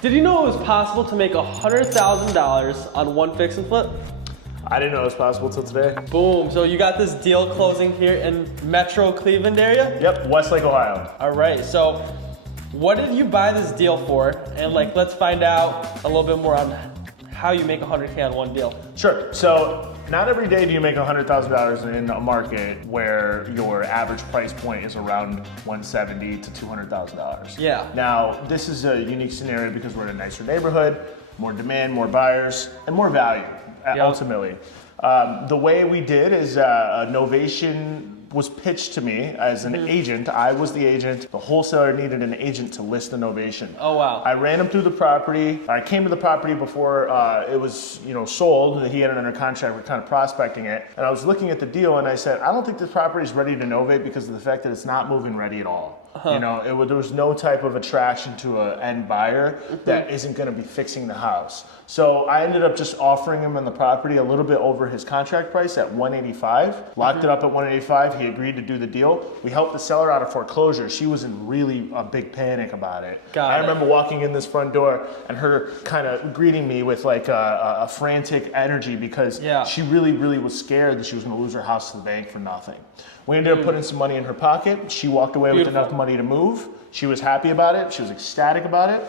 Did you know it was possible to make $100,000 on one fix and flip? I didn't know it was possible till today. Boom, so you got this deal closing here in Metro Cleveland area? Yep, Westlake, Ohio. All right, so what did you buy this deal for? And like, let's find out a little bit more on how you make 100K on one deal. Sure, so not every day do you make $100,000 in a market where your average price point is around $170,000 to $200,000. Yeah. Now, this is a unique scenario because we're in a nicer neighborhood, more demand, more buyers, and more value, ultimately. The way we did is a novation was pitched to me as an agent. I was the agent. The wholesaler needed an agent to list the novation. Oh, wow. I ran him through the property. I came to the property before it was sold. He had it under contract. We're kind of prospecting it. And I was looking at the deal and I said, I don't think this property is ready to novate because of the fact that it's not moving ready at all. There was no type of attraction to an end buyer that isn't going to be fixing the house. So I ended up just offering him on the property a little bit over his contract price at $185. Locked it up at $185. He agreed to do the deal. We helped the seller out of foreclosure. She was in really a big panic about it. I remember walking in this front door and her kind of greeting me with like a frantic energy because she really, really was scared that she was going to lose her house to the bank for nothing. We ended up putting some money in her pocket. She walked away with enough money to move. She was happy about it. She was ecstatic about it.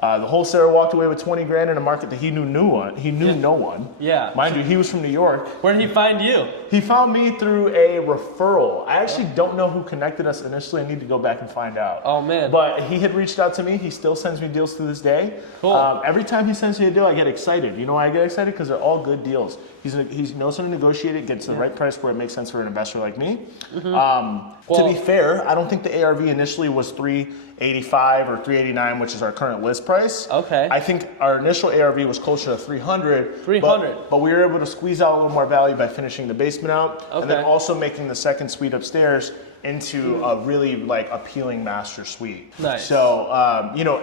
The wholesaler walked away with 20 grand in a market that he knew no one. Yeah. Mind you, he was from New York. Where did he find you? He found me through a referral. I actually don't know who connected us initially. I need to go back and find out. Oh, man. But he had reached out to me. He still sends me deals to this day. Cool. Every time he sends me a deal, I get excited. You know why I get excited? Because they're all good deals. He knows how to negotiate it, gets the right price where it makes sense for an investor like me. To be fair, I don't think the ARV initially was $385 or $389, which is our current list price. Okay. I think our initial ARV was closer to $300. $300. But we were able to squeeze out a little more value by finishing the basement out, and then also making the second suite upstairs into a really like appealing master suite. Nice. So,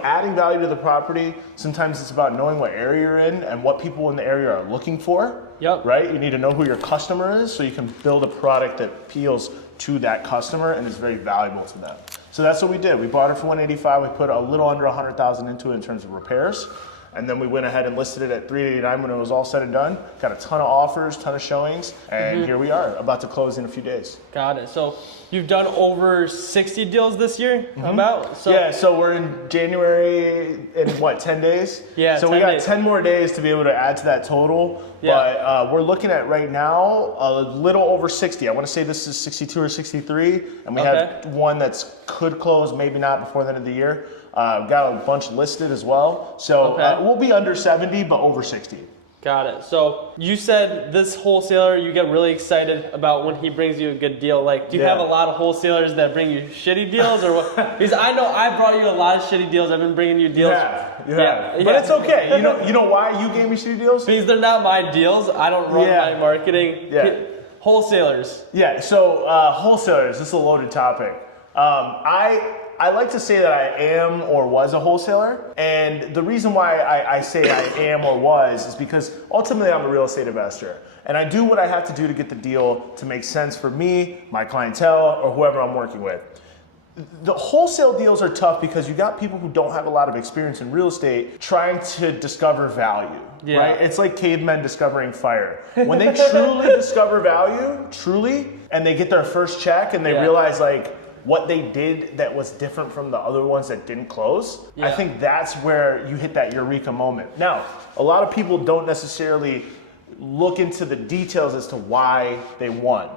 adding value to the property, sometimes it's about knowing what area you're in and what people in the area are looking for. Yep. Right? You need to know who your customer is so you can build a product that appeals to that customer and is very valuable to them. So that's what we did. We bought it for $185. We put a little under $100,000 into it in terms of repairs. And then we went ahead and listed it at $389 when it was all said and done. Got a ton of offers, ton of showings, and here we are, about to close in a few days. Got it. So you've done over 60 deals this year, about? So we're in January in 10 days? Yeah, so 10 we got days. 10 more days to be able to add to that total. Yeah. But we're looking at right now a little over 60. I want to say this is 62 or 63, and we have one that's could close, maybe not before the end of the year. Got a bunch listed as well. So we'll be under 70, but over 60. Got it. So you said this wholesaler, you get really excited about when he brings you a good deal. Like, do you have a lot of wholesalers that bring you shitty deals, or what? Because I know I brought you a lot of shitty deals. I've been bringing you deals. Yeah. But it's okay. You know why you gave me shitty deals? Because they're not my deals. I don't run my marketing. Yeah. Wholesalers. Yeah. So wholesalers. This is a loaded topic. I like to say that I am or was a wholesaler. And the reason why I say I am or was is because ultimately I'm a real estate investor. And I do what I have to do to get the deal to make sense for me, my clientele, or whoever I'm working with. The wholesale deals are tough because you got people who don't have a lot of experience in real estate trying to discover value. Right? It's like cavemen discovering fire. When they truly discover value, and they get their first check and they realize like, what they did that was different from the other ones that didn't close, I think that's where you hit that eureka moment. Now, a lot of people don't necessarily look into the details as to why they won.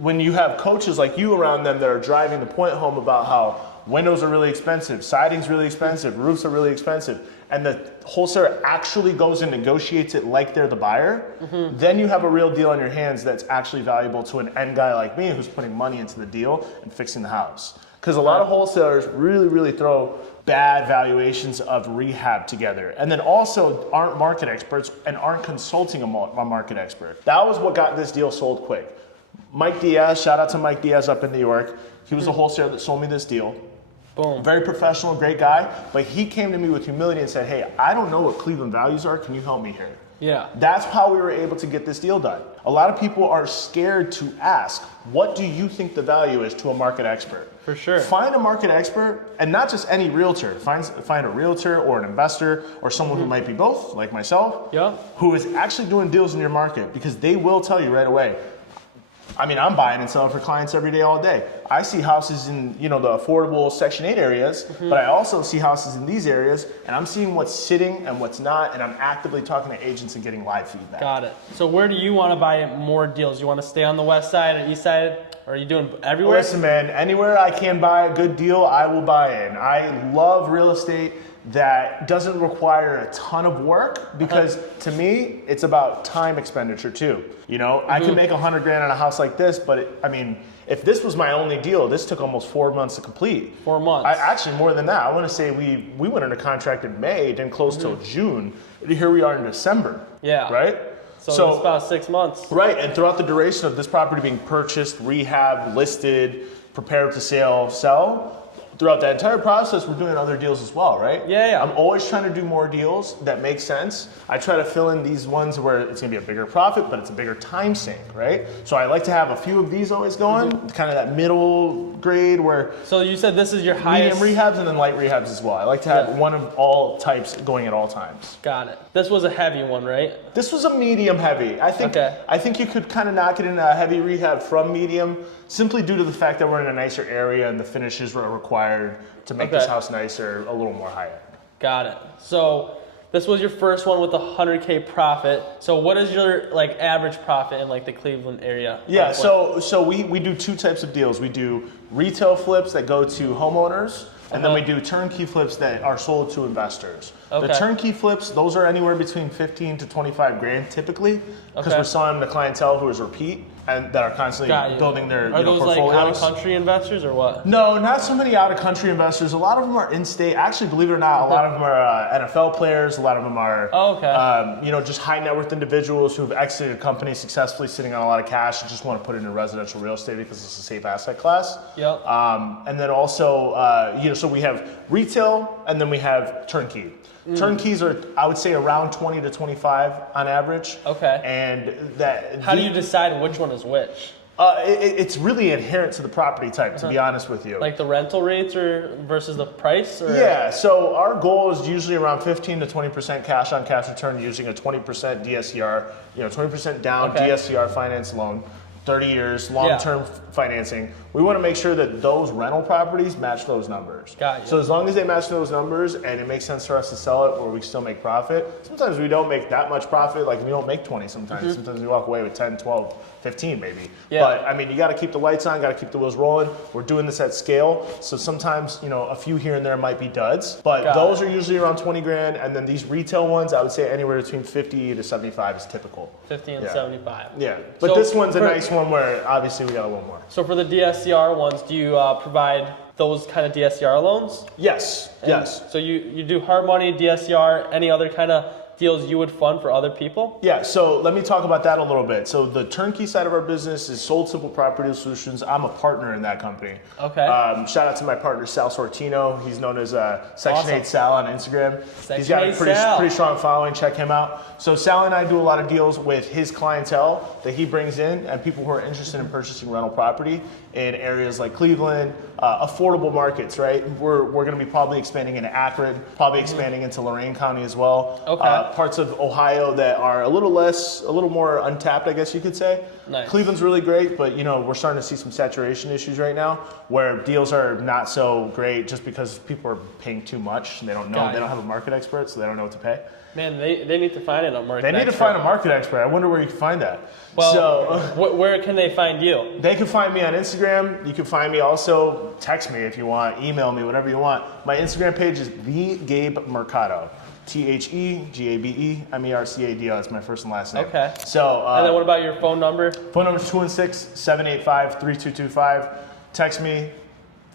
When you have coaches like you around them that are driving the point home about how windows are really expensive, siding's really expensive, roofs are really expensive, and the wholesaler actually goes and negotiates it like they're the buyer, then you have a real deal in your hands that's actually valuable to an end guy like me who's putting money into the deal and fixing the house. Because a lot of wholesalers really, really throw bad valuations of rehab together, and then also aren't market experts and aren't consulting a market expert. That was what got this deal sold quick. Mike Diaz, shout out to Mike Diaz up in New York. He was the wholesaler that sold me this deal. Boom. Very professional, great guy, but he came to me with humility and said, hey, I don't know what Cleveland values are, can you help me here? Yeah. That's how we were able to get this deal done. A lot of people are scared to ask, what do you think the value is to a market expert? For sure. Find a market expert, and not just any realtor. Find a realtor or an investor or someone who might be both, like myself, who is actually doing deals in your market, because they will tell you right away. I mean, I'm buying and selling for clients every day, all day. I see houses in, the affordable Section 8 areas, but I also see houses in these areas, and I'm seeing what's sitting and what's not, and I'm actively talking to agents and getting live feedback. Got it. So where do you want to buy more deals? You want to stay on the west side or east side? Or are you doing everywhere? Well, listen, man, anywhere I can buy a good deal, I will buy in. I love real estate that doesn't require a ton of work, because to me, it's about time expenditure too. I can make $100 grand on a house like this, but if this was my only deal, this took almost 4 months to complete. 4 months. Actually, more than that. I want to say we went into contract in May, didn't close till June. Here we are in December. Yeah. Right? So it's about 6 months. Right, and throughout the duration of this property being purchased, rehab, listed, prepared to sell, throughout that entire process, we're doing other deals as well, right? Yeah. I'm always trying to do more deals that make sense. I try to fill in these ones where it's gonna be a bigger profit, but it's a bigger time sink, right? So I like to have a few of these always going, kind of that middle grade where. So you said this is your highest. Medium rehabs and then light rehabs as well. I like to have one of all types going at all times. Got it. This was a heavy one, right? This was a medium heavy. I think you could kind of knock it in a heavy rehab from medium, simply due to the fact that we're in a nicer area and the finishes were required to make this house nicer, a little more high-end. Got it. So this was your first one with a 100K profit. So what is your average profit in the Cleveland area? Yeah, so we do two types of deals. We do retail flips that go to homeowners, and then we do turnkey flips that are sold to investors. The turnkey flips, those are anywhere between 15 to 25 grand typically, because we're selling to clientele who is repeat and that are constantly building their Are those portfolios. out-of-country investors or what? No, not so many out-of-country investors. A lot of them are in-state. Actually, believe it or not, a lot of them are NFL players. A lot of them are, just high net worth individuals who have exited companies successfully, sitting on a lot of cash and just want to put it into residential real estate because it's a safe asset class. Yep. And then also, so we have retail and then we have turnkey. Turnkeys are, I would say, around 20 to 25 on average. Okay. And that. How do you decide which one is which? It's really inherent to the property type, to be honest with you. Like the rental rates versus the price? Or? Yeah, so our goal is usually around 15 to 20% cash on cash return using a 20% DSCR, 20% down DSCR finance loan. 30 years, long-term financing. We want to make sure that those rental properties match those numbers. Got you. So as long as they match those numbers and it makes sense for us to sell it or we still make profit, sometimes we don't make that much profit, like we don't make 20 sometimes. Sometimes we walk away with 10, 12, 15 maybe. Yeah. But you got to keep the lights on, got to keep the wheels rolling. We're doing this at scale. So sometimes, a few here and there might be duds, but those are usually around 20 grand. And then these retail ones, I would say anywhere between 50 to 75 is typical. 50 and 75. Yeah, but this one's a nice one where obviously we got a little more. So for the DSCR ones, do you provide those kind of DSCR loans? Yes, yes. So you do hard money, DSCR, any other kind of deals you would fund for other people? Yeah, so let me talk about that a little bit. So the turnkey side of our business is Sold Simple Property Solutions. I'm a partner in that company. Okay. Shout out to my partner, Sal Sortino. He's known as Section 8 Sal on Instagram. He's got a pretty strong following. Check him out. So Sal and I do a lot of deals with his clientele that he brings in and people who are interested in purchasing rental property in areas like Cleveland, affordable markets, right? We're going to be probably expanding into Akron, probably expanding into Lorain County as well. Okay. Parts of Ohio that are a little more untapped, I guess you could say. Nice. Cleveland's really great, but we're starting to see some saturation issues right now where deals are not so great just because people are paying too much and they don't know, they don't have a market expert, so they don't know what to pay. Man, they need to find a market expert. They need to find a market expert. I wonder where you can find that. Well, where can they find you? They can find me on Instagram. You can find me also, text me if you want, email me, whatever you want. My Instagram page is The Gabe Mercado. TheGabemercado. That's my first and last name. Okay. So, and then what about your phone number? Phone number is 216-785-3225. Text me,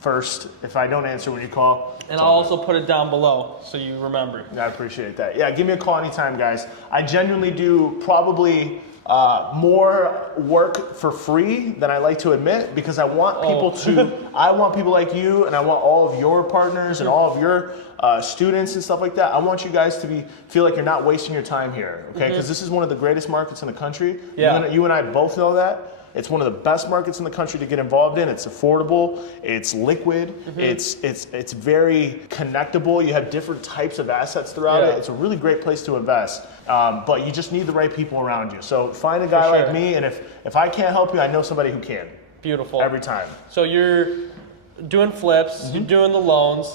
first if I don't answer when you call. And I'll also put it down below so you remember. I appreciate that. Yeah, give me a call anytime, guys. I genuinely do probably more work for free than I like to admit, because I want people I want people like you, and I want all of your partners and all of your students and stuff like that. I want you guys to feel like you're not wasting your time here, okay? Because this is one of the greatest markets in the country. Yeah. You and I both know that. It's one of the best markets in the country to get involved in. It's affordable, it's liquid, it's very connectable. You have different types of assets throughout it. It's a really great place to invest. But you just need the right people around you. So find a guy like me, and if I can't help you, I know somebody who can. Beautiful. Every time. So you're doing flips, you're doing the loans,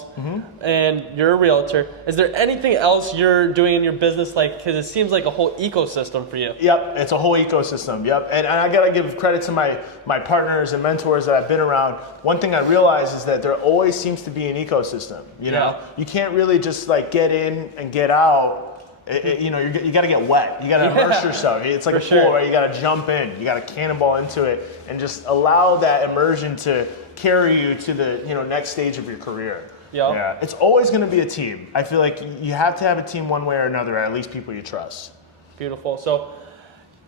and you're a realtor. Is there anything else you're doing in your business, like, because it seems like a whole ecosystem for you? Yep, it's a whole ecosystem. Yep, and I gotta give credit to my partners and mentors that I've been around. One thing I realize is that there always seems to be an ecosystem. You know, you can't really just like get in and get out. You got to get wet. You got to immerse yourself. It's like a pool, right? You got to jump in. You got to cannonball into it, and just allow that immersion to carry you to the next stage of your career. Yep. Yeah, it's always going to be a team. I feel like you have to have a team one way or another, or at least people you trust. Beautiful. So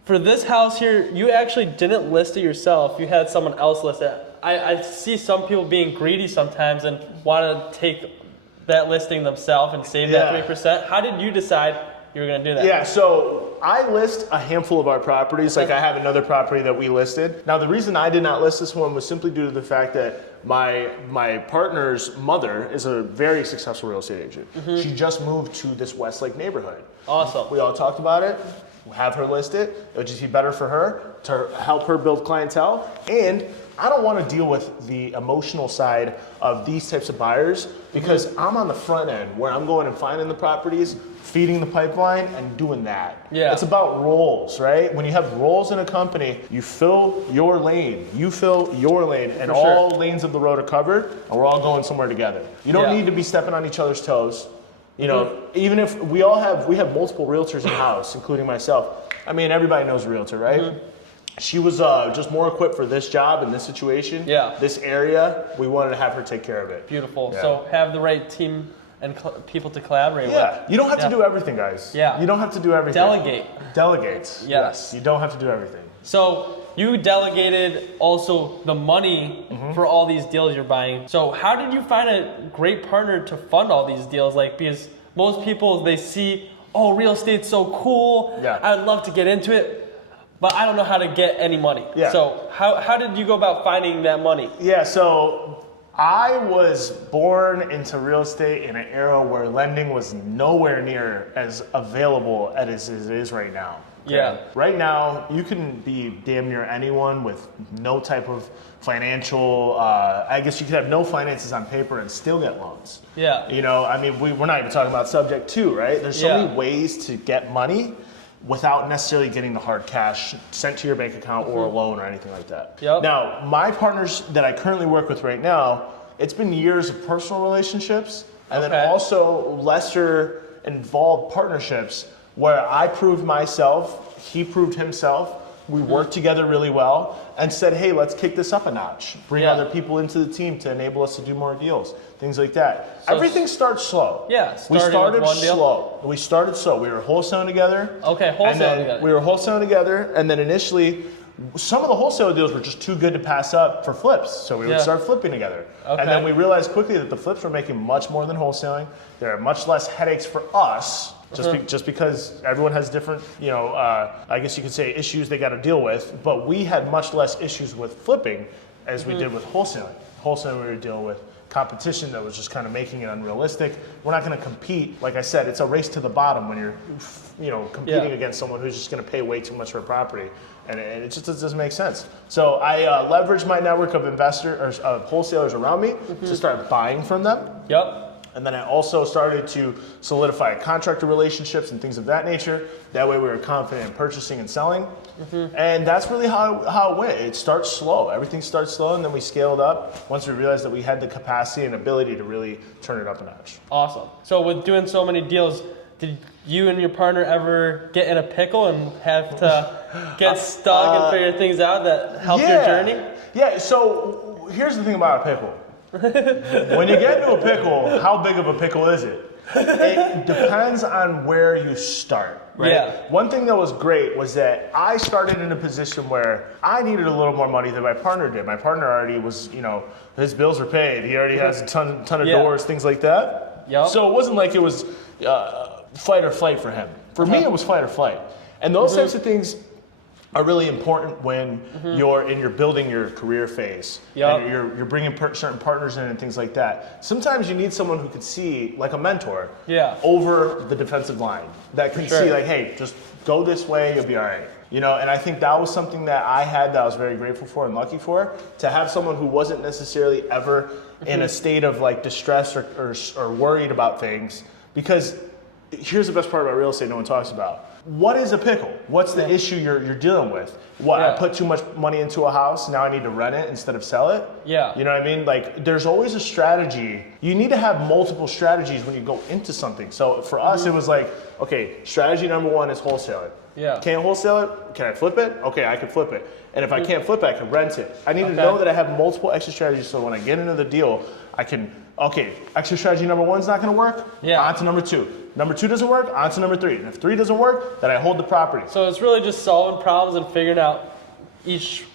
for this house here, you actually didn't list it yourself. You had someone else list it. I see some people being greedy sometimes and want to take that listing themselves and save that 3%. How did you decide you were going to do that? Yeah, so I list a handful of our properties. Like I have another property that we listed. Now the reason I did not list this one was simply due to the fact that my partner's mother is a very successful real estate agent. She just moved to this Westlake neighborhood. Awesome. We all talked about it. We'll have her list it. It would just be better for her to help her build clientele. And I don't want to deal with the emotional side of these types of buyers, because I'm on the front end where I'm going and finding the properties, feeding the pipeline, and doing that. Yeah. It's about roles, right? When you have roles in a company, you fill your lane. You fill your lane, and all lanes of the road are covered, and we're all going somewhere together. You don't need to be stepping on each other's toes. You know, even if we have multiple realtors in house, including myself. I mean, everybody knows a realtor, right? She was just more equipped for this job and this situation, this area. We wanted to have her take care of it. Beautiful. Yeah. So have the right team and people to collaborate with. You don't have to do everything, guys. You don't have to do everything. Delegate. Yes. You don't have to do everything. So you delegated also the money for all these deals you're buying. So how did you find a great partner to fund all these deals? Like, because most people, they see, oh, real estate's so cool. I'd love to get into it, but I don't know how to get any money. So how did you go about finding that money? So I was born into real estate in an era where lending was nowhere near as available as it is right now. Right now, you can be damn near anyone with no type of financial, I guess you could have no finances on paper and still get loans. You know, I mean, we're not even talking about subject to, right? There's so many ways to get money without necessarily getting the hard cash sent to your bank account or a loan or anything like that. Now, my partners that I currently work with right now, it's been years of personal relationships and then also lesser involved partnerships where I proved myself, he proved himself, we worked together really well and said, hey, let's kick this up a notch. Bring other people into the team to enable us to do more deals, things like that. So everything starts slow. We started slow. We started slow. We were wholesaling together. We were wholesaling together, and then initially, some of the wholesale deals were just too good to pass up for flips, so we would start flipping together. And then we realized quickly that the flips were making much more than wholesaling. There are much less headaches for us, just because everyone has different, I guess you could say, issues they got to deal with. But we had much less issues with flipping as we did with wholesaling. Wholesaling, we were dealing with competition that was just kind of making it unrealistic. We're not going to compete. Like I said, it's a race to the bottom when you're competing against someone who's just going to pay way too much for a property. And it just doesn't make sense. So I leveraged my network of investors, of wholesalers around me to start buying from them. And then I also started to solidify contractor relationships and things of that nature. That way we were confident in purchasing and selling. And that's really how it went. It starts slow. Everything starts slow, and then we scaled up once we realized that we had the capacity and ability to really turn it up a notch. Awesome. So with doing so many deals, did you and your partner ever get in a pickle and have to get stuck and figure things out that helped your journey? So here's the thing about a pickle. When you get into a pickle, how big of a pickle is it? It depends on where you start, right? Yeah. One thing that was great was that I started in a position where I needed a little more money than my partner did. My partner already was, his bills were paid. He already has a ton of doors, things like that. Yep. So it wasn't like it was fight or flight for him. For me, it was fight or flight. And those types of things are really important when you're building your career phase. Yep. And you're bringing certain partners in and things like that. Sometimes you need someone who could see, like a mentor, over the defensive line. That can see, like, hey, just go this way, you'll be all right. And I think that was something that I had that I was very grateful for and lucky for, to have someone who wasn't necessarily ever in a state of like distress or worried about things. Because here's the best part about real estate no one talks about. What is a pickle? What's the issue you're dealing with? I put too much money into a house, now I need to rent it instead of sell it? Yeah. You know what I mean? Like, there's always a strategy. You need to have multiple strategies when you go into something. So for us, it was like, okay, strategy number one is wholesale it. Yeah. Can't wholesale it? Can I flip it? Okay, I can flip it. And if I can't flip it, I can rent it. I need to know that I have multiple exit strategies, so when I get into the deal, I can, okay, exit strategy number one's not gonna work, on to number two. Number two doesn't work, on to number three. And if three doesn't work, then I hold the property. So it's really just solving problems and figuring out these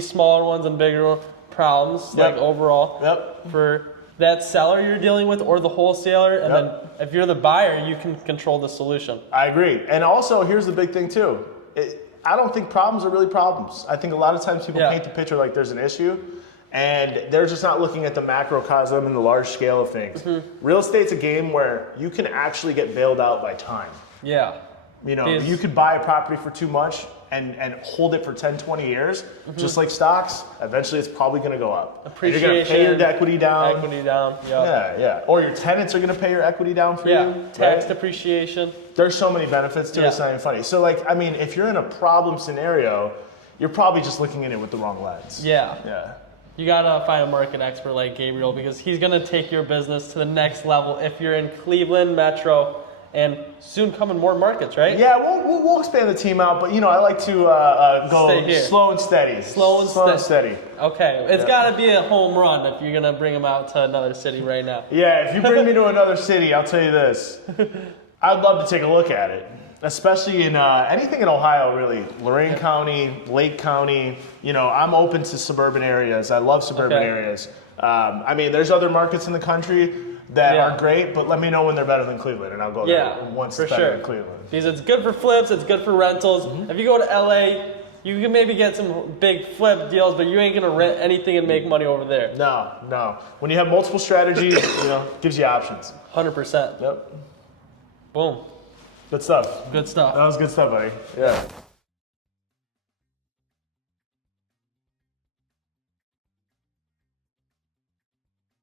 smaller ones and bigger problems, like overall, for that seller you're dealing with or the wholesaler. And then if you're the buyer, you can control the solution. I agree. And also, here's the big thing too. I don't think problems are really problems. I think a lot of times people paint the picture like there's an issue, and they're just not looking at the macrocosm and the large scale of things. Real estate's a game where you can actually get bailed out by time. Yeah. You could buy a property for too much and hold it for 10, 20 years, just like stocks. Eventually it's probably gonna go up. Appreciation. You're gonna pay your equity down. Yeah. Or your tenants are gonna pay your equity down for you. Tax depreciation. There's so many benefits to it, it's not even funny. So if you're in a problem scenario, you're probably just looking at it with the wrong lens. Yeah. You gotta find a market expert like Gabriel, because he's gonna take your business to the next level if you're in Cleveland Metro and soon come in more markets, right? Yeah, we'll expand the team out, but I like to go slow and steady. Slow and steady. Okay, it's gotta be a home run if you're gonna bring him out to another city right now. Yeah, if you bring me to another city, I'll tell you this. I'd love to take a look at it. Especially in anything in Ohio, really. Lorain County, Lake County. I'm open to suburban areas. I love suburban areas. There's other markets in the country that are great, but let me know when they're better than Cleveland, and I'll go there once it's better than Cleveland. Because it's good for flips, it's good for rentals. If you go to LA, you can maybe get some big flip deals, but you ain't gonna rent anything and make money over there. No. When you have multiple strategies, gives you options. 100%. Yep. Boom. Good stuff. Good stuff. That was good stuff, buddy. Yeah.